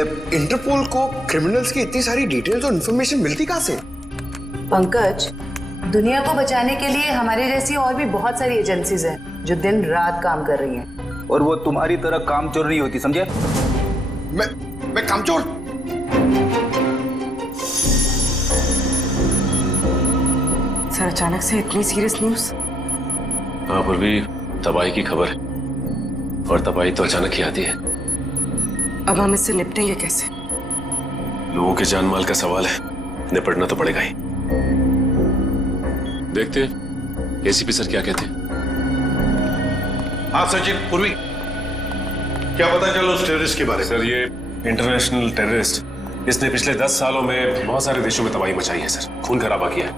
ये इंटरपोल को क्रिमिनल्स की इतनी सारी डिटेल्स और इन्फॉर्मेशन मिलती कहाँ से? पंकज, दुनिया को बचाने के लिए हमारे जैसी और भी बहुत सारी एजेंसीज हैं जो दिन रात काम कर रही हैं। और वो तुम्हारी तरह कामचोर नहीं होती, समझे? मैं कामचोर? सर, अचानक से इतनी सीरियस न्यूज़? हाँ पूर्वी, तबाही की खबर है और तबाही तो अचानक ही आती है। अब हम इससे निपटेंगे कैसे? लोगों के जान माल का सवाल है, निपटना तो पड़ेगा ही। देखते एसीपी सर क्या कहते हैं। हाँ सचिन, पूर्वी, क्या पता चला उस टेररिस्ट के बारे में? सर ये इंटरनेशनल टेररिस्ट, इसने पिछले 10 सालों में बहुत सारे देशों में तबाही मचाई है सर, खून खराबा किया है।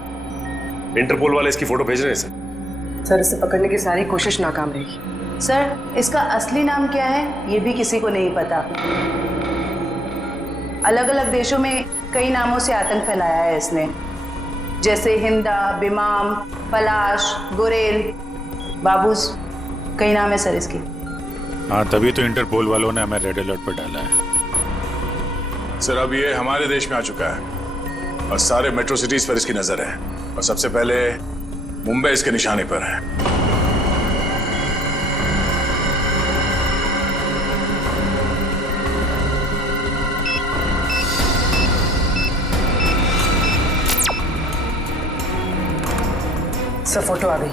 इंटरपोल वाले इसकी फोटो भेज रहे हैं सर। सर, इसे पकड़ने की सारी कोशिश नाकाम रहेगी। सर, इसका असली नाम क्या है ये भी किसी को नहीं पता। अलग अलग देशों में कई नामों से आतंक फैलाया है इसने, जैसे हिंदा, बिमाम, पलाश, गुरेल, बाबूस, कई नाम है सर इसके। हाँ, तभी तो इंटरपोल वालों ने हमें रेड अलर्ट पर डाला है। सर अब ये हमारे देश में आ चुका है और सारे मेट्रो सिटीज पर इसकी नजर है और सबसे पहले मुंबई इसके निशाने पर है। सर, फोटो आ गई।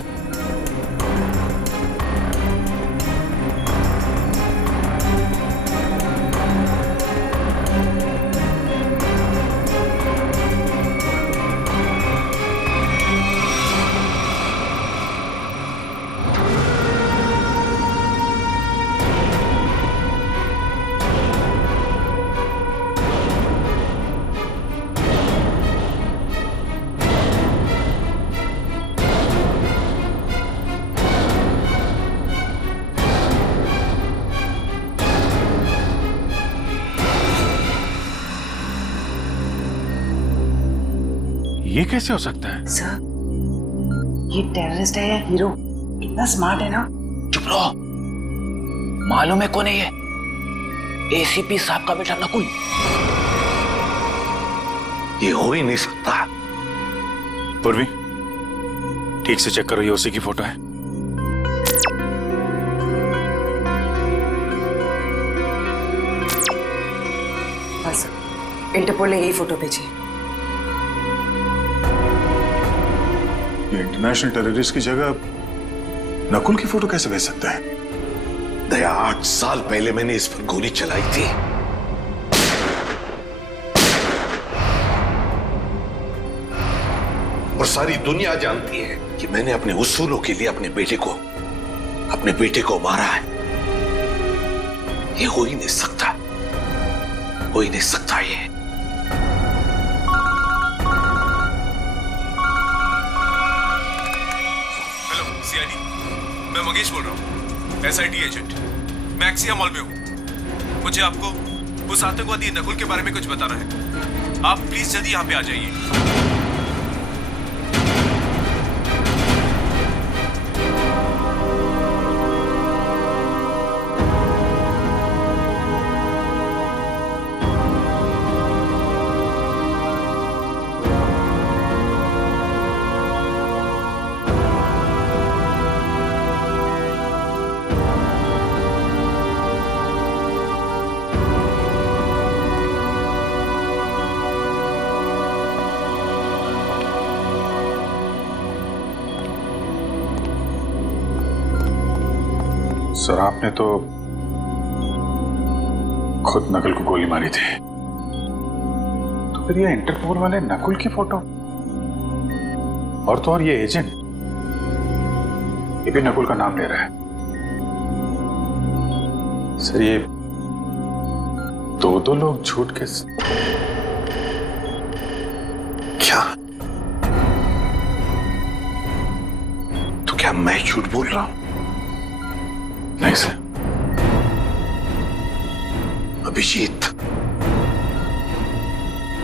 ये कैसे हो सकता है? सर, ये टेररिस्ट है या हीरो? कितना स्मार्ट है ना। चुप रहो, मालूम है कौन है ये? एसीपी साहब का बेटा नकुल। ये हो ही नहीं सकता। पूर्वी, ठीक से चेक करो, ये उसी की फोटो है। हाँ सर, इंटरपोल ने यही फोटो भेजी। ये इंटरनेशनल टेररिस्ट की जगह नकुल की फोटो कैसे भेज सकता है? दया, 8 साल पहले मैंने इस पर गोली चलाई थी। और सारी दुनिया जानती है कि मैंने अपने उसूलों के लिए अपने बेटे को मारा है। ये हो ही नहीं सकता, हो ही नहीं सकता ये। हेलो सीआईडी, मैं मंगेश बोल रहा हूँ, एसआईटी एजेंट। मैं एक्सिया मॉल में हूँ। मुझे आपको उस आतंकवादी नकुल के बारे में कुछ बताना है। आप प्लीज जल्दी यहाँ पे आ जाइए। सर, आपने तो खुद नकुल को गोली मारी थी, तो फिर ये इंटरपोल वाले नकुल की फोटो और तो और ये एजेंट, ये भी नकुल का नाम ले रहा है। सर, ये दो लोग झूठ के क्या? तो क्या मैं झूठ बोल रहा हूं? नहीं सर। अभिजीत,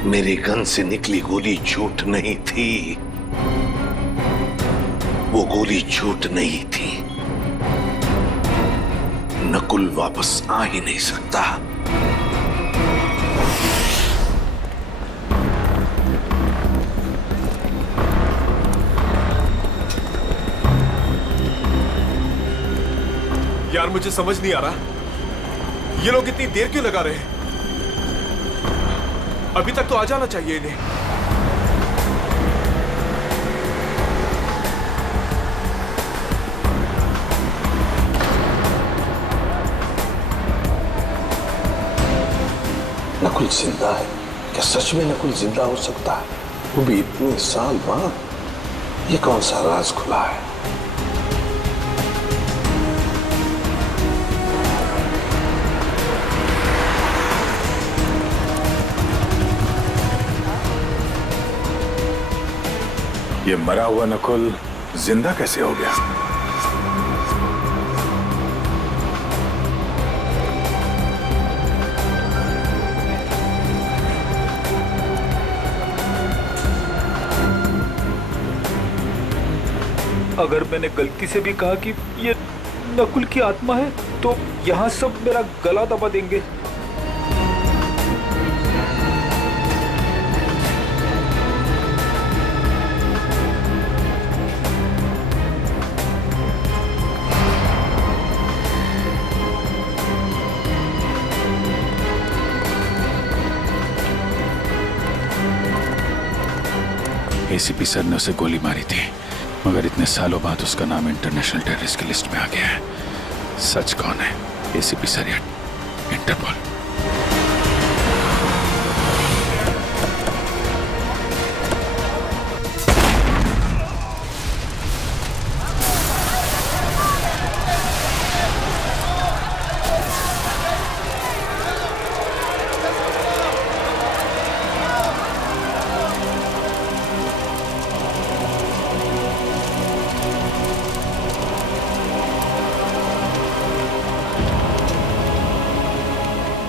मेरे गन से निकली गोली झूठ नहीं थी। वो गोली झूठ नहीं थी। नकुल वापस आ ही नहीं सकता। यार मुझे समझ नहीं आ रहा, ये लोग इतनी देर क्यों लगा रहे हैं? अभी तक तो आ जाना चाहिए इन्हें। नकुल जिंदा है? क्या सच में नकुल जिंदा हो सकता है? वो भी इतने साल बाद? ये कौन सा राज खुला है? ये मरा हुआ नकुल जिंदा कैसे हो गया? अगर मैंने गलती से भी कहा कि ये नकुल की आत्मा है तो यहाँ सब मेरा गला दबा देंगे। एसीपी सर ने उसे गोली मारी थी, मगर इतने सालों बाद उसका नाम इंटरनेशनल टेररिस्ट की लिस्ट में आ गया है। सच कौन है, एसीपी सर या इंटरपोल?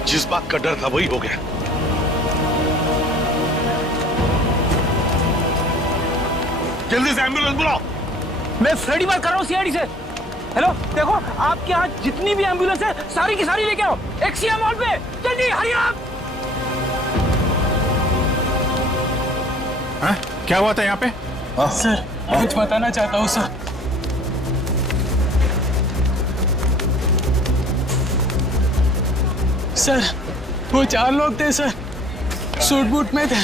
जिस बात का डर था वही हो गया। जल्दी से एम्बुलेंस बुलाओ। मैं फ्रेडी बात कर रहा हूँ सीआईडी से। हेलो, देखो आपके यहाँ जितनी भी एम्बुलेंस है सारी की सारी लेके आओ एक्सिया मॉल पे, जल्दी हरी आप। क्या हुआ था यहाँ पे? सर कुछ बताना चाहता हूँ सर। सर वो 4 लोग थे सर, सूट बूट में थे।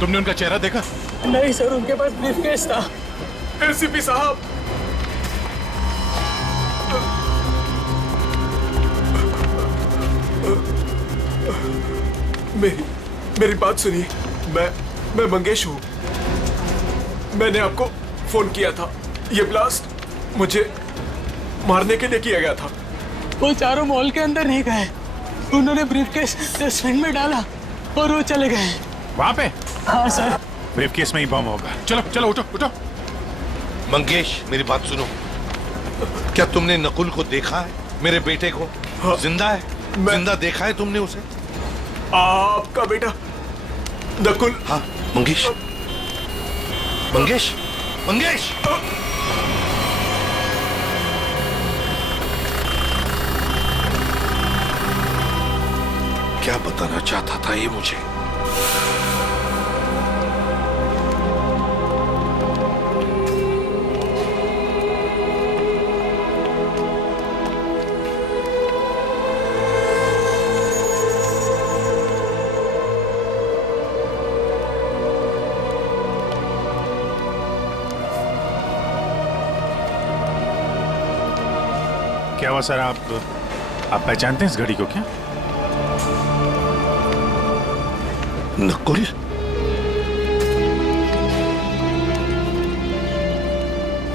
तुमने उनका चेहरा देखा? नहीं सर, उनके पास ब्रीफकेस था। एसीपी साहब, मेरी बात सुनिए। मैं मंगेश हूँ। मैंने आपको फोन किया था। ये ब्लास्ट मुझे मारने के लिए किया गया था। वो चारों मॉल के अंदर नहीं गए, उन्होंने ब्रीफकेस डस्टबिन में डाला और वो चले गए। वहां पे? हाँ सर। ब्रीफकेस में ही बम होगा। चलो चलो उठो उठो। मंगेश मेरी बात सुनो। क्या तुमने नकुल को देखा है? मेरे बेटे को? हाँ, जिंदा है? जिंदा देखा है तुमने उसे? आपका बेटा नकुल? हाँ मंगेश, मंगेश, मंगेश। क्या बताना चाहता था ये मुझे? क्या हुआ सर? आप पहचानते हैं इस घड़ी को क्या? नकुल?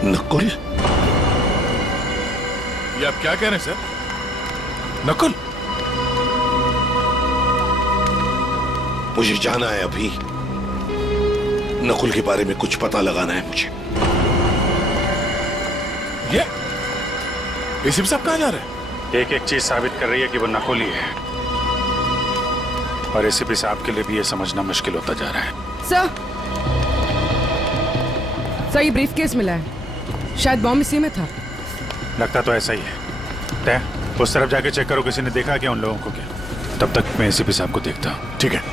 नकुल? ये आप क्या कह रहे हैं सर? नकुल? मुझे जाना है अभी। नकुल के बारे में कुछ पता लगाना है मुझे। ये एसीपी साहब कहाँ जा रहे हैं? एक एक चीज साबित कर रही है कि वो नकुल ही है, और एसीपी साहब के लिए भी ये समझना मुश्किल होता जा रहा है। सर, सही ब्रीफकेस मिला है, शायद बॉम्ब इसी में था। लगता तो ऐसा ही है। तय उस तरफ जाके चेक करो, किसी ने देखा क्या उन लोगों को क्या? तब तक मैं एसीपी साहब को देखता हूँ। ठीक है।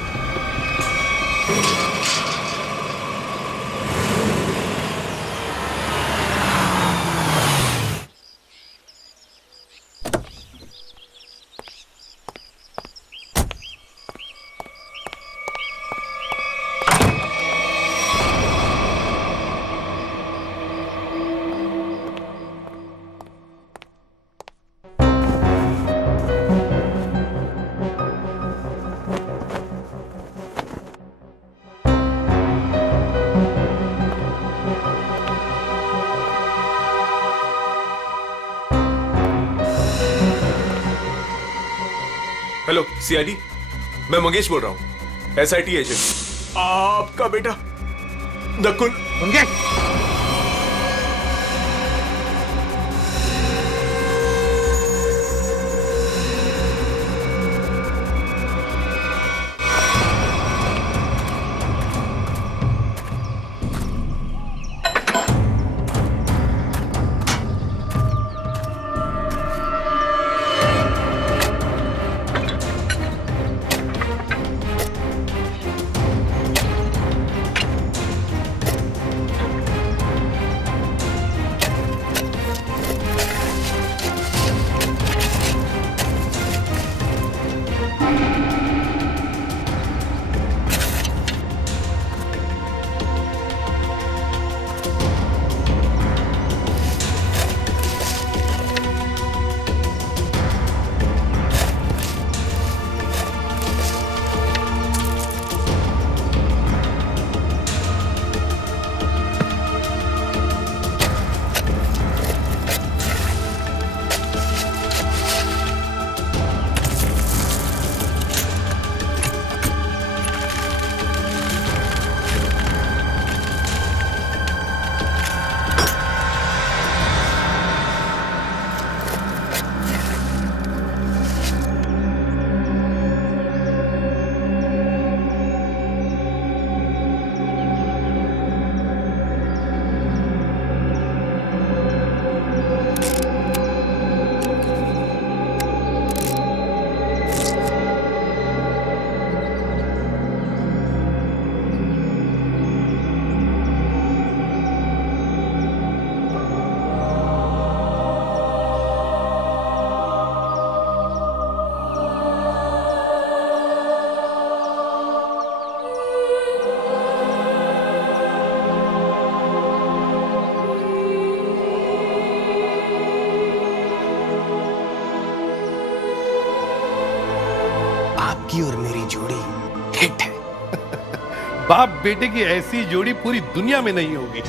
हेलो सीआईडी, मैं मंगेश बोल रहा हूँ, एसआईटी एजेंट। आपका बेटा नकुल। आपकी और मेरी जोड़ी हिट है। बाप बेटे की ऐसी जोड़ी पूरी दुनिया में नहीं होगी।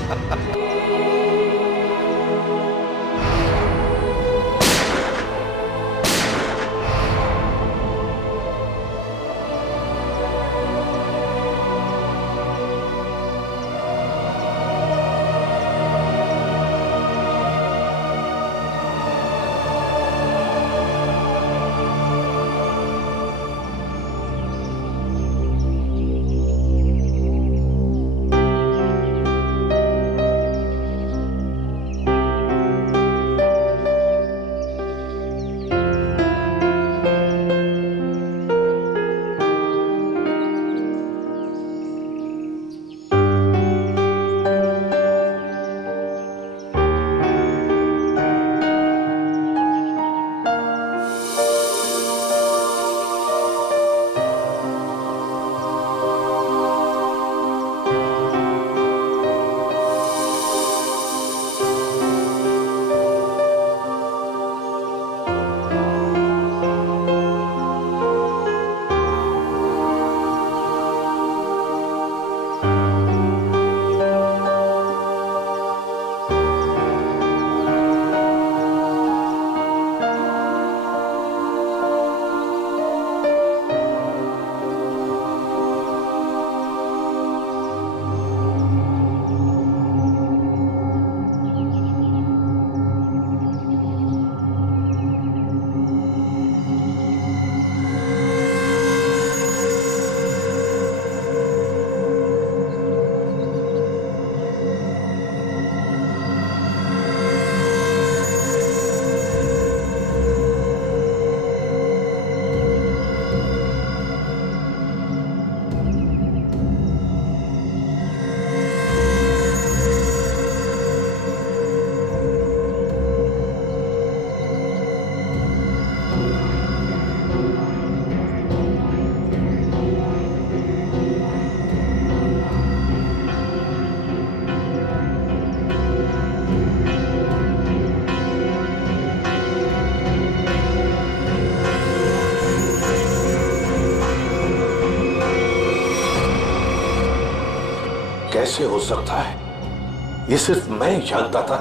कैसे हो सकता है ये सिर्फ मैं ही जानता था।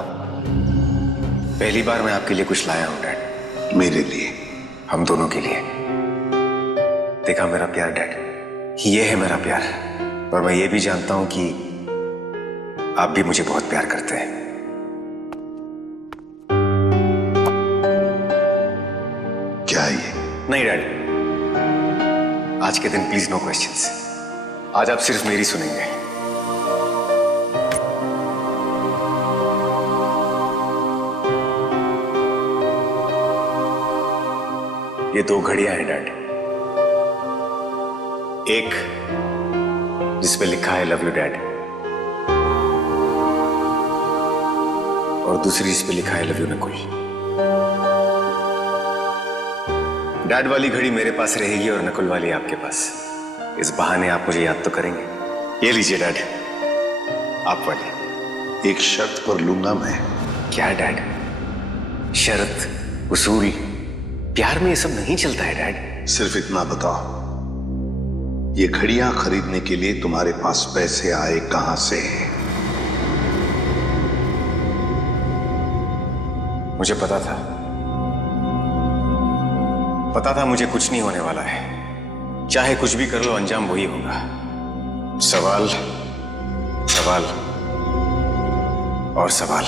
पहली बार मैं आपके लिए कुछ लाया हूं डैड। मेरे लिए? हम दोनों के लिए। देखा मेरा प्यार डैड, ये है मेरा प्यार। और मैं ये भी जानता हूं कि आप भी मुझे बहुत प्यार करते हैं। क्या ये? नहीं डैड, आज के दिन प्लीज नो क्वेश्चंस। आज आप सिर्फ मेरी सुनेंगे। ये 2 घड़ियां हैं डैड। एक जिस पे लिखा है लव यू डैड, और दूसरी जिस पे लिखा है लव यू नकुल। डैड वाली घड़ी मेरे पास रहेगी और नकुल वाली आपके पास। इस बहाने आप मुझे याद तो करेंगे। ये लीजिए डैड, आप वाली। एक शर्त पर लूंगा मैं। क्या डैड? शर्त, उसूल, प्यार में ये सब नहीं चलता है डैड। सिर्फ इतना बताओ, ये घड़ियां खरीदने के लिए तुम्हारे पास पैसे आए कहां से? मुझे पता था मुझे कुछ नहीं होने वाला है। चाहे कुछ भी कर लो, अंजाम वही होगा। सवाल, सवाल और सवाल।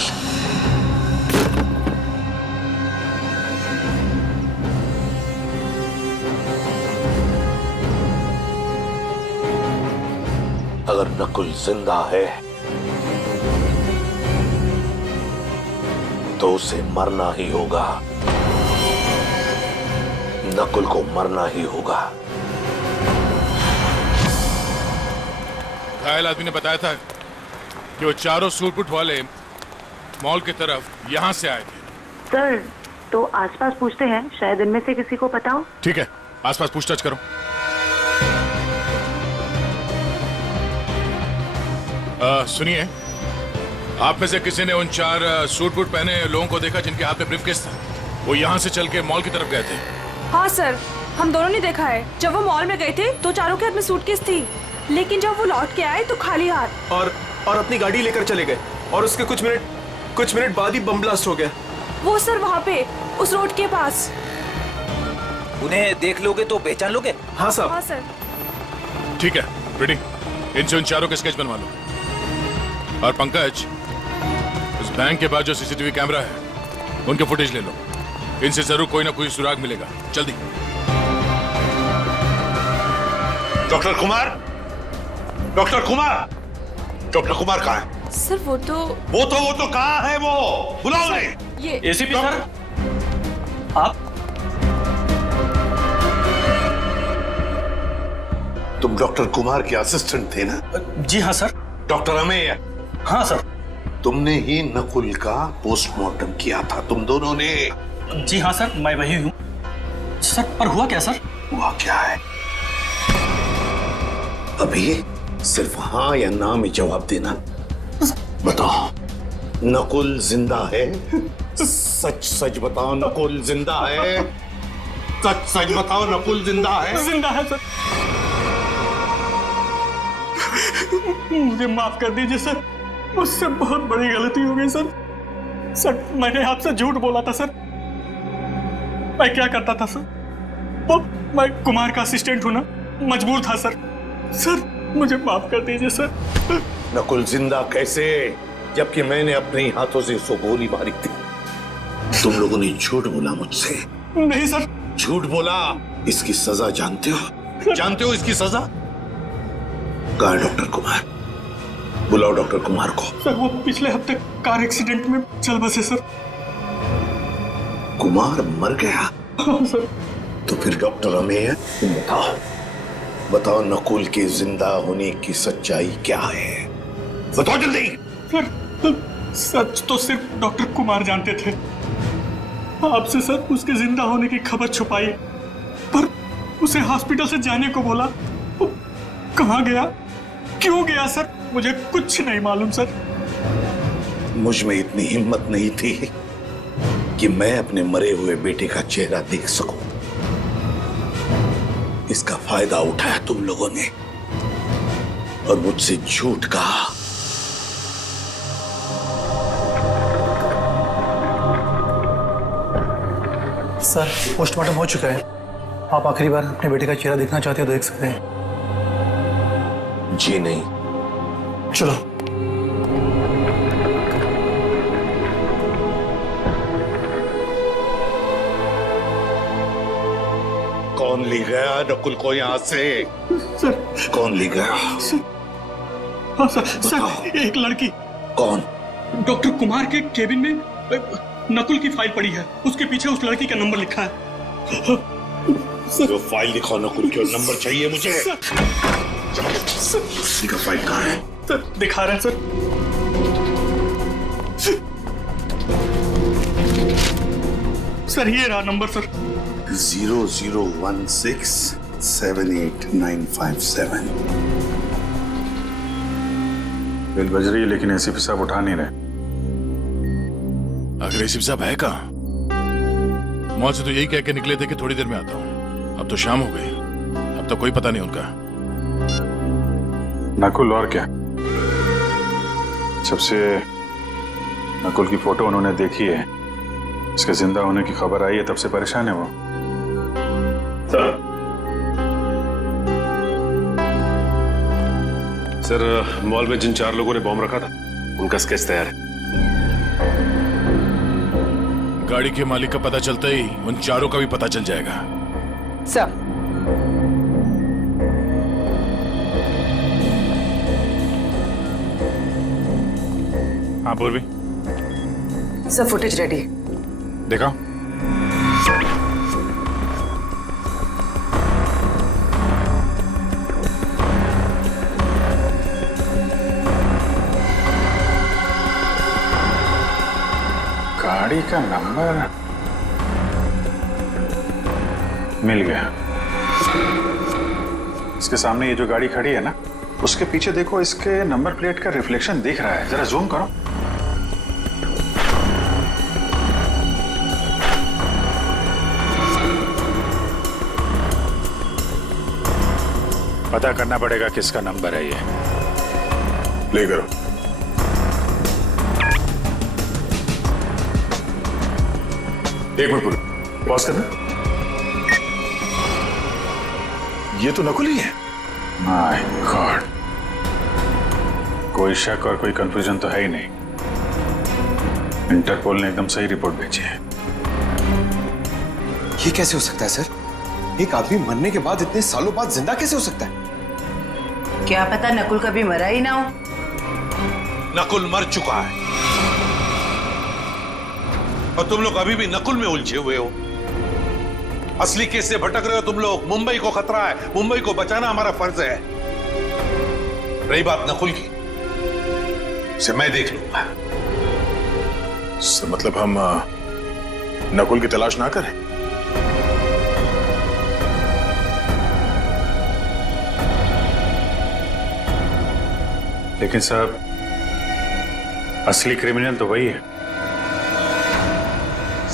अगर नकुल जिंदा है तो उसे मरना ही होगा। नकुल को मरना ही होगा। घायल आदमी ने बताया था कि वो चारों सूट वाले मॉल की तरफ यहां से आए थे। सर, तो आसपास पूछते हैं, शायद इनमें से किसी को पता हो। ठीक है, आसपास पूछताछ करो। सुनिए, आप में से किसी ने उन 4 सूट बूट पहने लोगों को देखा जिनके हाथ में ब्रीफकेस था? वो यहाँ से चल के मॉल की तरफ गए थे। हाँ सर, हम दोनों ने देखा है। जब वो मॉल में गए थे तो चारों के हाथ में सूटकेस थी, लेकिन जब वो लौट के आए तो खाली हाथ। और अपनी गाड़ी लेकर चले गए, और उसके कुछ मिनट बाद ही बम ब्लास्ट हो गया। वो सर वहाँ पे उस रोड के पास। उन्हें देख लोगे तो पहचान लोगे? हाँ साहब। हाँ सर। ठीक है, रेडी। इनसे उन चारों के स्केच बनवा लो। और पंकज, उस बैंक के पास जो सीसीटीवी कैमरा है उनके फुटेज ले लो। इनसे जरूर कोई ना कोई सुराग मिलेगा। जल्दी। डॉक्टर कुमार, डॉक्टर कुमार कहाँ है? सर वो तो कहाँ है? वो बुलाओ उन्हें। ये एसीपी सर, आप? तुम डॉक्टर कुमार के असिस्टेंट थे ना? जी हाँ सर। डॉक्टर अमेय? हाँ सर। तुमने ही नकुल का पोस्टमार्टम किया था, तुम दोनों ने? जी हाँ सर, मैं वही हूँ सर। पर हुआ क्या सर? हुआ क्या है? अभी सिर्फ हाँ या ना में जवाब देना। बताओ, नकुल जिंदा है? सच बताओ, नकुल जिंदा है? सच बताओ, नकुल जिंदा है? जिंदा है सर। मुझे माफ कर दीजिए सर, मुझसे बहुत बड़ी गलती हो गई सर। सर, मैंने आपसे झूठ बोला था सर। मैं क्या करता था सर? वो मैं कुमार का असिस्टेंट हूं ना, मजबूर था सर। सर, मुझे माफ कर दीजिए सर। नकुल जिंदा कैसे, जबकि मैंने अपने हाथों से उसको गोली मारी थी? तुम लोगों ने झूठ बोला मुझसे। नहीं सर। झूठ बोला। इसकी सजा जानते हो? जानते हो इसकी सजा? कहाँ है डॉक्टर कुमार? बुलाओ डॉक्टर कुमार को। सर, वो पिछले हफ्ते कार एक्सीडेंट में चल बसे सर। कुमार मर गया? हाँ सर। तो फिर डॉक्टर अमेय, बताओ नकुल के जिंदा होने की सच्चाई क्या है? बताओ जल्दी। सर, सच तो सिर्फ डॉक्टर कुमार जानते थे। आपसे सर उसके जिंदा होने की खबर छुपाई, पर उसे हॉस्पिटल से जाने को बोला। वो कहाँ गया, क्यों गया सर, मुझे कुछ नहीं मालूम सर। मुझ में इतनी हिम्मत नहीं थी कि मैं अपने मरे हुए बेटे का चेहरा देख सकूं। इसका फायदा उठाया तुम लोगों ने और मुझसे झूठ कहा। सर पोस्टमार्टम हो चुका है। आप आखिरी बार अपने बेटे का चेहरा देखना चाहते हो तो देख सकते हैं। जी नहीं। चलो। कौन ले गया नकुल को यहाँ से? सर कौन ले गया? हाँ सर एक लड़की। कौन? डॉक्टर कुमार के केबिन में नकुल की फाइल पड़ी है, उसके पीछे उस लड़की का नंबर लिखा है। जो फाइल दिखाओ नकुल की, और नंबर चाहिए मुझे। का फाइल कहाँ है? सर दिखा रहे हैं सर। सर ये रहा नंबर सर। 0016789557। बिल बज रही है लेकिन एसीपी साहब उठा नहीं रहे। आखिर एसीपी साहब है कहाँ? मॉल से तो यही कह के निकले थे कि थोड़ी देर में आता हूँ। अब तो शाम हो गई, अब तो कोई पता नहीं उनका। नकुल और क्या? जब से नकुल की फोटो उन्होंने देखी है, इसके जिंदा होने की खबर आई है, तब से परेशान है वो। सर मॉल में जिन 4 लोगों ने बॉम्ब रखा था उनका स्केच तैयार है। गाड़ी के मालिक का पता चलता ही उन 4 का भी पता चल जाएगा। सर हाँ पूर्वी, सर फुटेज रेडी। देखा? गाड़ी का नंबर मिल गया। इसके सामने ये जो गाड़ी खड़ी है ना, उसके पीछे देखो, इसके नंबर प्लेट का रिफ्लेक्शन दिख रहा है। जरा जूम करो। पता करना पड़ेगा किसका नंबर है ये। प्ले करो। एक मिनट पूरा पॉज करना। ये तो नकुल ही है। माय गॉड, कोई शक और कोई कंफ्यूजन तो है ही नहीं। इंटरपोल ने एकदम सही रिपोर्ट भेजी है। ये कैसे हो सकता है सर? एक आदमी मरने के बाद इतने सालों बाद जिंदा कैसे हो सकता है? क्या पता नकुल कभी मरा ही ना हो। नकुल मर चुका है और तुम लोग अभी भी नकुल में उलझे हुए हो। असली केस से भटक रहे हो तुम लोग। मुंबई को खतरा है, मुंबई को बचाना हमारा फर्ज है। रही बात नकुल की, इसे मैं देख लूंगा। मतलब हम नकुल की तलाश ना करें? लेकिन साहब, असली क्रिमिनल तो वही है।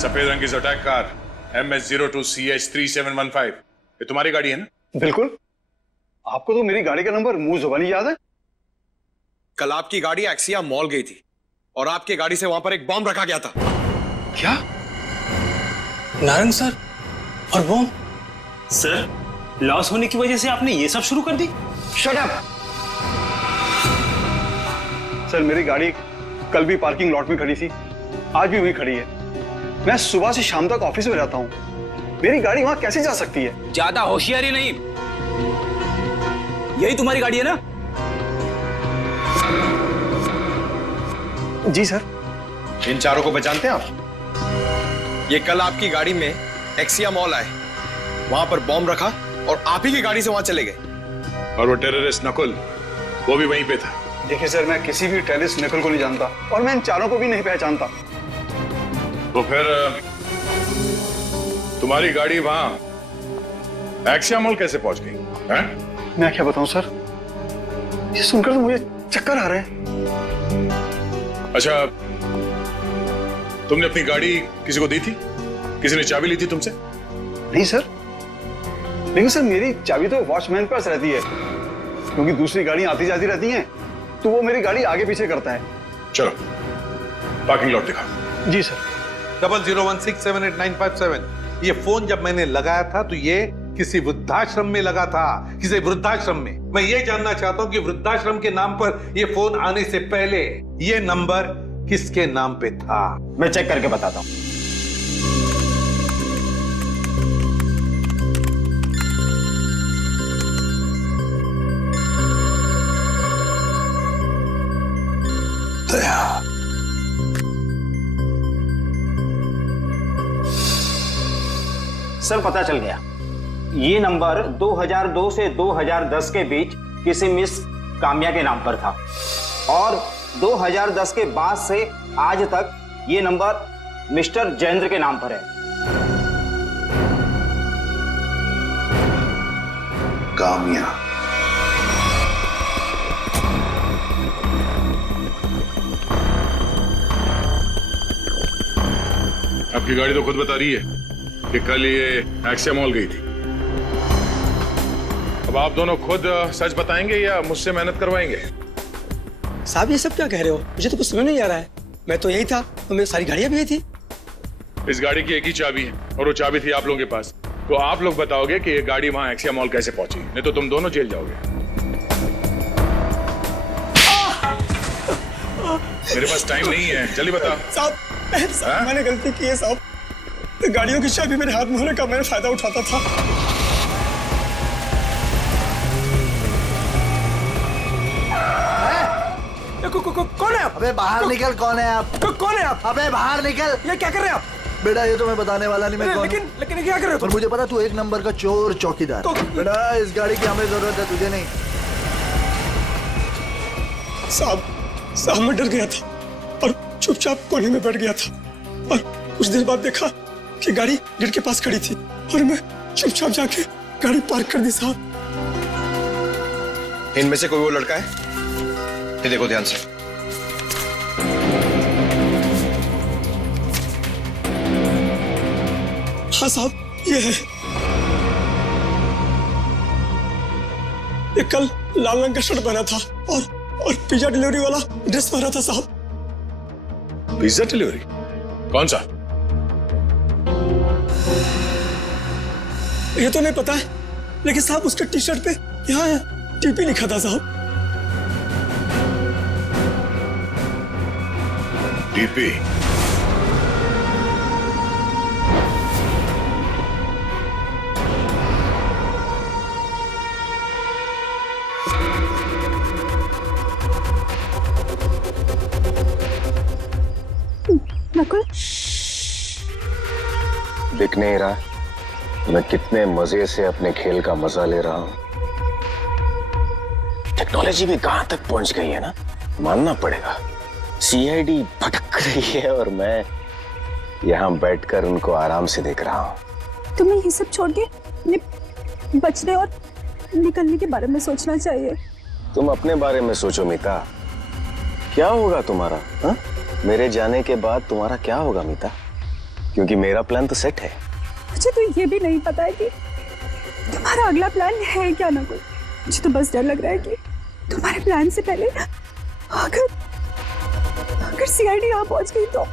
सफेद रंग की अटैक कार MS02CH3715, ये तुम्हारी गाड़ी है ना? बिल्कुल। आपको तो मेरी गाड़ी का नंबर मुंह जुबानी याद है। कल आपकी गाड़ी एक्सिया मॉल गई थी और आपकी गाड़ी से वहां पर एक बॉम्ब रखा गया था। क्या? नारंग सर और बॉम्ब? सर लॉस होने की वजह से आपने ये सब शुरू कर दी? Shut up! सर मेरी गाड़ी कल भी पार्किंग लॉट में खड़ी थी, आज भी वहीं खड़ी है। मैं सुबह से शाम तक ऑफिस में रहता हूं। मेरी गाड़ी वहां कैसे जा सकती है? ज्यादा होशियारी नहीं। यही तुम्हारी गाड़ी है ना? जी सर। इन 4 को पहचानते हैं आप? ये कल आपकी गाड़ी में एक्सिया मॉल आए, वहां पर बॉम्ब रखा और आप ही की गाड़ी से वहां चले गए। और वो टेररिस्ट नकुल, वो भी वहीं पे था। देखिए सर, मैं किसी भी टेररिस्ट नकुल को नहीं जानता और मैं इन 4 को भी नहीं पहचानता। तो फिर तुम्हारी गाड़ी वहां एक्सिया मॉल कैसे पहुंच गई? मैं क्या बताऊं सर, ये सुनकर तो मुझे चक्कर आ रहे हैं। अच्छा, तुमने अपनी गाड़ी किसी को दी थी? किसी ने चाबी ली थी तुमसे? नहीं सर, लेकिन सर मेरी चाबी तो वॉचमैन के पास रहती है, क्योंकि दूसरी गाड़ियां आती जाती रहती हैं, तो वो मेरी गाड़ी आगे पीछे करता है। चलो पार्किंग लॉट दिखा। जी सर। 0016789557 ये फोन जब मैंने लगाया था तो ये किसी वृद्धाश्रम में लगा था, किसी वृद्धाश्रम में। मैं ये जानना चाहता हूं कि वृद्धाश्रम के नाम पर ये फोन आने से पहले ये नंबर किसके नाम पे था? मैं चेक करके बताता हूं। दया, सर पता चल गया, ये नंबर 2002 से 2010 के बीच किसी मिस काम्या के नाम पर था और 2010 के बाद से आज तक ये नंबर मिस्टर जयेंद्र के नाम पर है। काम्या, आपकी गाड़ी तो खुद बता रही है कि कल ये एक्सिया मॉल गई थी। अब आप दोनों खुद सच बताएंगे या मुझसे मेहनत करवाएंगे? साहब ये सब क्या कह रहे हो? मुझे तो कुछ समझ नहीं आ रहा है। मैं तो यही था और मेरी सारी गाड़ियां भी यही थी। इस गाड़ी की एक ही चाबी है और वो चाबी थी आप लोगों के पास। तो आप लोग बताओगे कि ये गाड़ी वहां एक्सिया मॉल कैसे पहुंची, नहीं तो तुम दोनों जेल जाओगे। मेरे पास टाइम नहीं है, जल्दी बता। साहब मैंने गलती की है साहब। गाड़ियों की चाबी मेरे हाथ में होने का मैंने फायदा उठाता था। कौन है आप? अबे बाहर निकल। कौन है आप? कौन है आप? अबे बाहर निकल। ये क्या कर रहे हैं आप? बेटा ये तो मैं बताने वाला नहीं, मैं कौन हूं। लेकिन क्या कर रहे हो? पर मुझे पता तू एक नंबर का चोर चौकीदार। बेटा इस गाड़ी की हमें जरूरत है, तुझे नहीं। साहब मैं डर गया था और चुपचाप कोने में बैठ गया था और कुछ देर बाद देखा कि गाड़ी गेट के पास खड़ी थी और मैं चुपचाप जाके गाड़ी पार्क कर दी। साहब इनमें से कोई वो लड़का है? ये देखो ध्यान से। हाँ साहब ये है। ये कल लाल रंग का शर्ट पहना था और पिज्जा डिलीवरी वाला ड्रेस पहना था। साहब पिज्जा डिलीवरी कौन सा? ये तो नहीं पता है, लेकिन साहब उसके टी शर्ट पे यहाँ टीपी लिखा था। साहब टीपी? नकुल दिख नहीं रहा मैं कितने मजे से अपने खेल का मजा ले रहा हूं। टेक्नोलॉजी भी कहां तक पहुंच गई है ना, मानना पड़ेगा। सीआईडी भटक रही है और मैं यहां बैठकर उनको आराम से देख रहा हूं। तुम्हें ये सब छोड़ के बचने और निकलने के बारे में सोचना चाहिए। तुम अपने बारे में सोचो मीता, क्या होगा तुम्हारा? हा? मेरे जाने के बाद तुम्हारा क्या होगा मीता? क्योंकि मेरा प्लान तो सेट है। मुझे तो ये भी नहीं पता है कि तुम्हारा अगला प्लान है क्या। ना कोई, मुझे तो बस डर लग रहा है कि तुम्हारे प्लान से पहले अगर सीआईडी यहाँ पहुंच गई तो।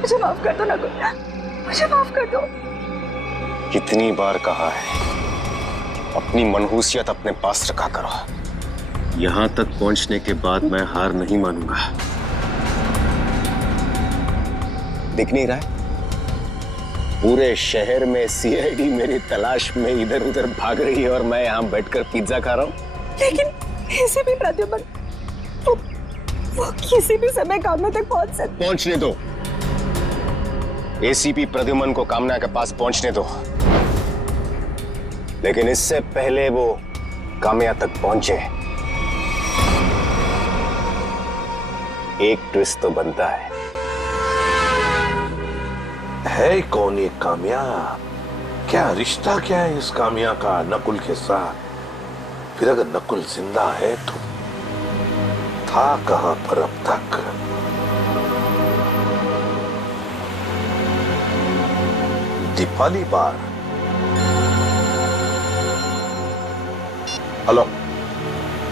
मुझे माफ कर दो ना, मुझे माफ कर दो। कितनी बार कहा है अपनी मनहूसियत अपने पास रखा करो। यहां तक पहुंचने के बाद मैं हार नहीं मानूंगा। दिख नहीं रहा है? पूरे शहर में सीआईडी मेरी तलाश में इधर उधर भाग रही है और मैं यहां बैठकर पिज्जा खा रहा हूं। लेकिन ऐसे भी प्रद्युमन वो किसी भी समय कामना तक पहुंच सकते। पहुंचने दो, एसीपी प्रद्युमन को कामना के पास पहुंचने दो, लेकिन इससे पहले वो कामया तक पहुंचे एक ट्विस्ट तो बनता है कौन ये कामया? क्या रिश्ता क्या है इस कामया का नकुल के साथ? फिर अगर नकुल जिंदा है तो था कहां पर अब तक? दीपाली बार। हेलो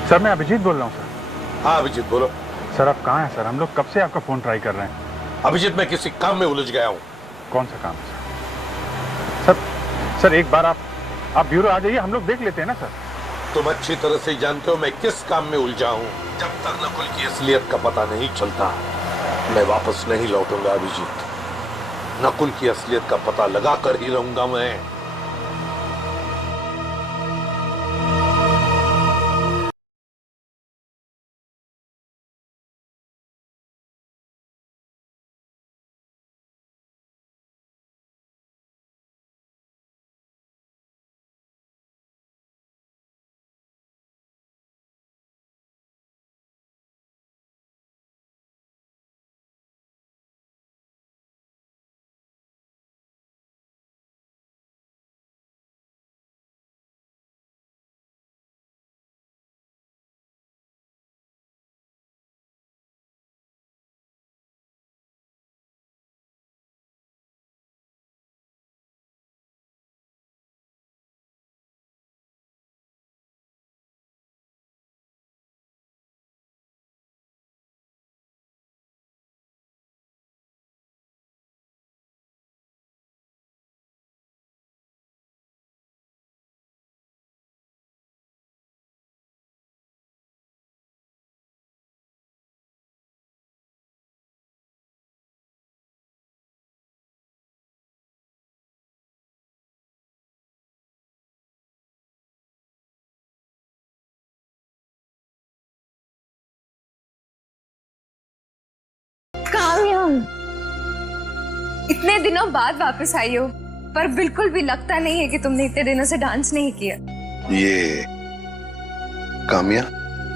सर, मैं अभिजीत बोल रहा हूँ सर। हाँ अभिजीत बोलो। सर आप कहाँ हैं सर? हम लोग कब से आपका फोन ट्राई कर रहे हैं। अभिजीत मैं किसी काम में उलझ गया हूँ। कौन सा काम है सर? सर एक बार आप ब्यूरो आ जाइए, हम लोग देख लेते हैं ना सर। तुम अच्छी तरह से जानते हो मैं किस काम में उलझा हूँ। जब तक नकुल की असलियत का पता नहीं चलता मैं वापस नहीं लौटूंगा अभिजीत। नकुल की असलियत का पता लगा कर ही रहूंगा मैं। काम्या, इतने दिनों बाद वापस आई हो, पर बिल्कुल भी लगता नहीं है कि तुमने इतने दिनों से डांस नहीं किया। ये काम्या?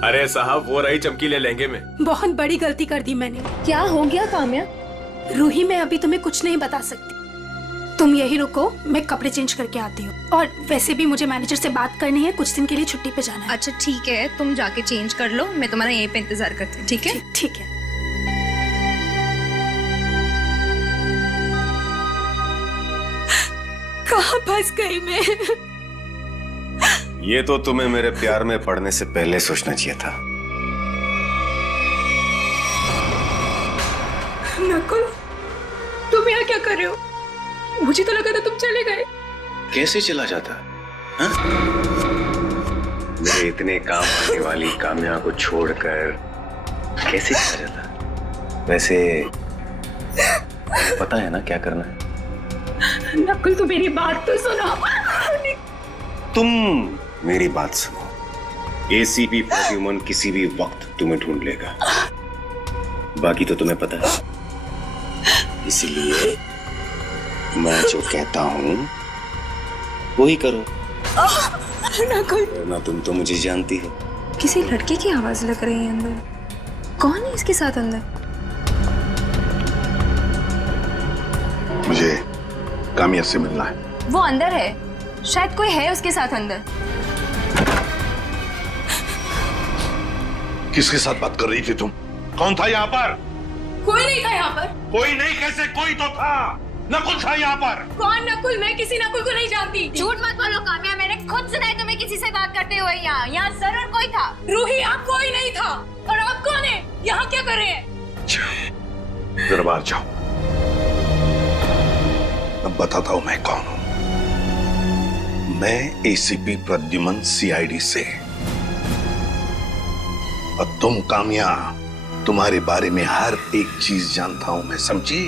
अरे साहब वो रही चमकीले लहंगे में। बहुत बड़ी गलती कर दी मैंने। क्या हो गया काम्या? रूही, मैं अभी तुम्हें कुछ नहीं बता सकती, तुम यही रुको, मैं कपड़े चेंज करके आती हूँ। और वैसे भी मुझे मैनेजर से बात करनी है, कुछ दिन के लिए छुट्टी पे जाना है। अच्छा ठीक है, तुम जाके चेंज कर लो, मैं तुम्हारा यहीं पे इंतजार करती हूँ। ठीक है? ठीक है। कहाँ फंस गई मैं? ये तो तुम्हें मेरे प्यार में पड़ने से पहले सोचना चाहिए था। नकुल, तुम यहाँ क्या कर रहे हो? मुझे तो लगा था तुम चले गए। कैसे चला जाता? मेरे इतने काम आने वाली काम्या को छोड़कर कैसे चला जाता? वैसे पता है ना क्या करना है? नकुल तू मेरी बात तो सुनो। तुम मेरी बात सुनो। एसीपी प्रद्युमन किसी भी वक्त तुम्हें ढूंढ लेगा, बाकी तो तुम्हें पता है। इसलिए मैं जो कहता हूँ वही करो। नकुल, ना तुम तो मुझे जानती हो। किसी लड़के की आवाज लग रही है अंदर। कौन है इसके साथ अंदर? मुझे काम्या से मिलना है। वो अंदर है, शायद कोई है उसके साथ अंदर। किसके साथ बात कर रही थी तुम? कौन था यहाँ पर? कोई नहीं था यहाँ पर। कोई नहीं कैसे? कोई तो था। नकुल था यहाँ पर। कौन नकुल? मैं किसी नकुल को नहीं जानती। झूठ मत बोलो काम्या, मैंने खुद सुना है तुम्हें किसी से बात करते हुए। यहाँ जरूर कोई था। रूही, आप कोई नहीं था। और आप कौन है? यहाँ क्या कर रहे हैं? जरा बाहर जाओ, अब बताता हूं मैं कौन हूं। मैं एसीपी प्रद्युमन सीआईडी से। और तुम काम्या, तुम्हारे बारे में हर एक चीज जानता हूं मैं, समझी?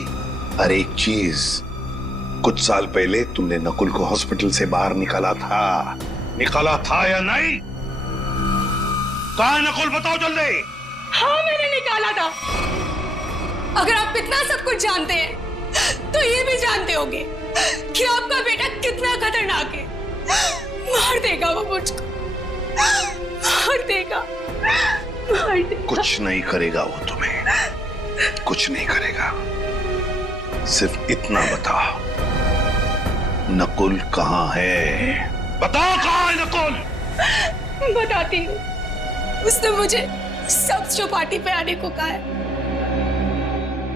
हर एक चीज। कुछ साल पहले तुमने नकुल को हॉस्पिटल से बाहर निकाला था। निकाला था या नहीं? कहां है नकुल? बताओ जल्दी। हाँ मैंने निकाला था। अगर आप इतना सब कुछ जानते हैं तो ये भी जानते होंगे कि आपका बेटा कितना खतरनाक है। मार देगा वो मुझको, मार देगा, मार देगा। कुछ नहीं करेगा वो तुम्हें, कुछ नहीं करेगा। सिर्फ इतना बताओ, नकुल कहाँ है? बताओ कहाँ है नकुल? बताती हूँ। उसने मुझे सब चौपाटी पे आने को कहा है।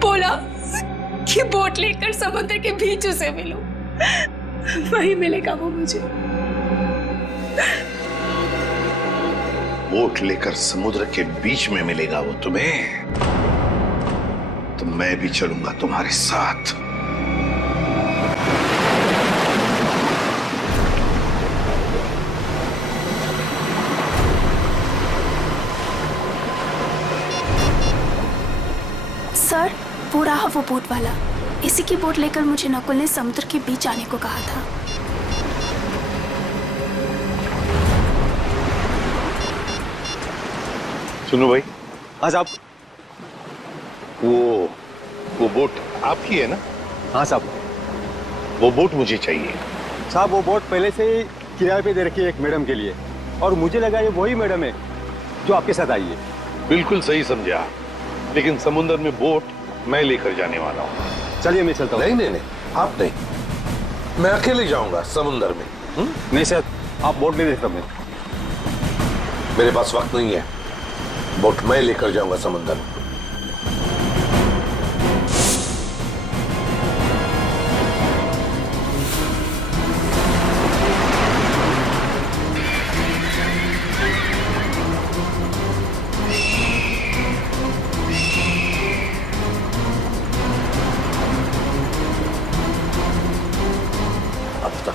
बोला कि बोट लेकर समुद्र के बीच उसे मिलूं। वही मिलेगा वो मुझे। बोट लेकर समुद्र के बीच में मिलेगा वो तुम्हें, तो मैं भी चलूंगा तुम्हारे साथ। सर, वो रहा वो बोट वाला। इसी की बोट लेकर मुझे नकुल ने समुद्र के बीच आने को कहा था। सुनो भाई, आज आप वो बोट आपकी है ना? हाँ साहब, वो बोट मुझे चाहिए। साहब वो बोट पहले से ही किराए पे दे रखी है एक मैडम के लिए, और मुझे लगा ये वही मैडम है जो आपके साथ आई है। बिल्कुल सही समझे आप, लेकिन समुद्र में बोट मैं लेकर जाने वाला हूँ। चलिए मैं चलता हूँ। नहीं, आप नहीं, मैं अकेले जाऊंगा समुद्र में। नहीं सर, आप बोट नहीं देख सकते। मेरे पास वक्त नहीं है, बोट मैं लेकर जाऊंगा समुद्र में।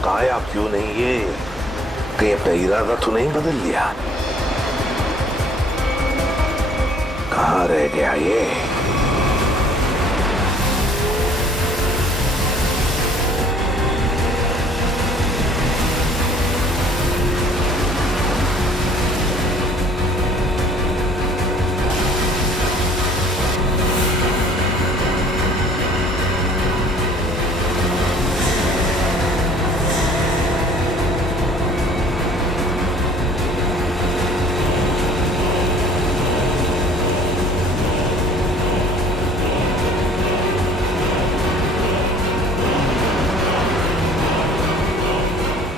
आया क्यों नहीं ये? कहीं अपना इरादा तो नहीं बदल लिया? कहां रह गया ये?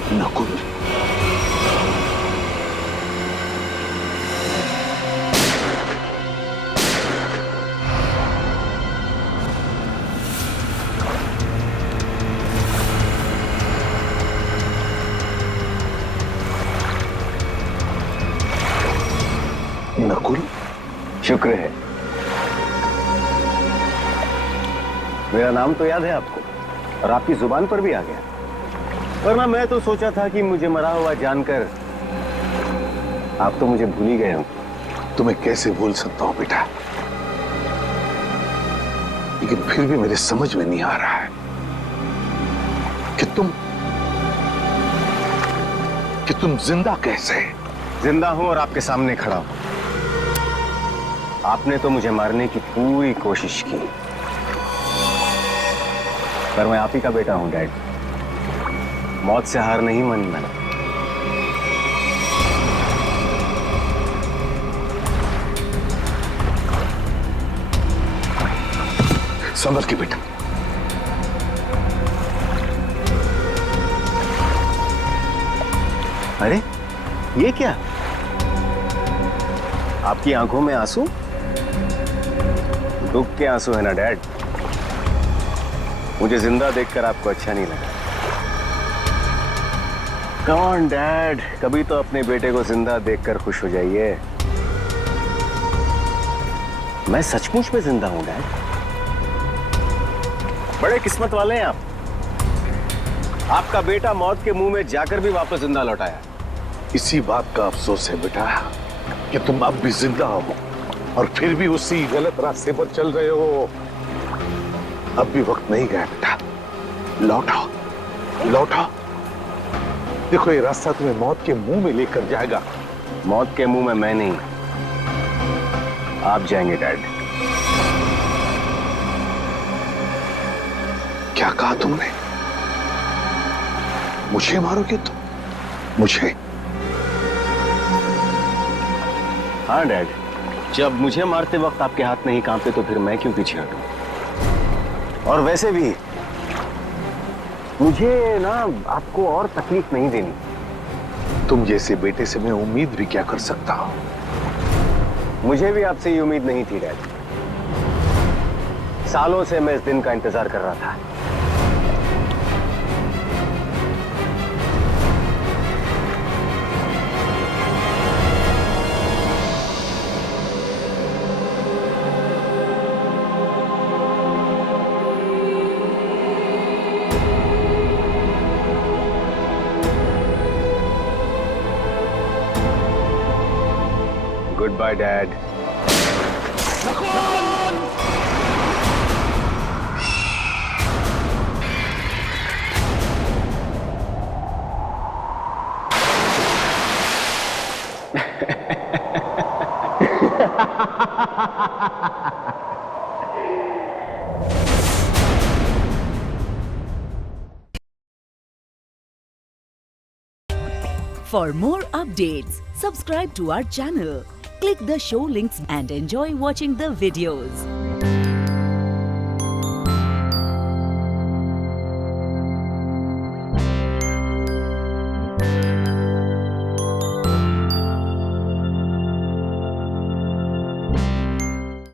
नकुल, नकुल, शुक्र है, मेरा नाम तो याद है आपको और आपकी जुबान पर भी आ गया, वरना मैं तो सोचा था कि मुझे मरा हुआ जानकर आप तो मुझे भूल ही गए हो। तुम्हें कैसे भूल सकता हूं बेटा, लेकिन फिर भी मेरे समझ में नहीं आ रहा है कि तुम जिंदा कैसे? जिंदा हूं और आपके सामने खड़ा हूं। आपने तो मुझे मारने की पूरी कोशिश की, पर मैं आप ही का बेटा हूं डैड। मौत से हार नहीं मानी मैंने। संभल के बेटा। अरे ये क्या? आपकी आंखों में आंसू? दुख के आंसू है ना डैड? मुझे जिंदा देखकर आपको अच्छा नहीं लगा। कम ऑन डैड, कभी तो अपने बेटे को जिंदा देखकर खुश हो जाइए। मैं सचमुच में जिंदा हूं डैड। बड़े किस्मत वाले हैं आप। आपका बेटा मौत के मुंह में जाकर भी वापस जिंदा लौट आया। इसी बात का अफसोस है बेटा कि तुम अब भी जिंदा हो और फिर भी उसी गलत रास्ते पर चल रहे हो। अब भी वक्त नहीं गया बेटा, लौटाओ लौटाओ। देखो ये रास्ता तुम्हें मौत के मुंह में लेकर जाएगा। मौत के मुंह में मैं नहीं, आप जाएंगे डैड। क्या कहा तुमने? मुझे मारोगे तुम? मुझे? हाँ डैड, जब मुझे मारते वक्त आपके हाथ नहीं कांपते तो फिर मैं क्यों पीछे हटूं? और वैसे भी मुझे ना आपको और तकलीफ नहीं देनी। तुम जैसे बेटे से मैं उम्मीद भी क्या कर सकता हूं? मुझे भी आपसे ये उम्मीद नहीं थी डैड। सालों से मैं इस दिन का इंतजार कर रहा था। Good bye dad. For more updates, subscribe to our channel, click the show links and enjoy watching the videos.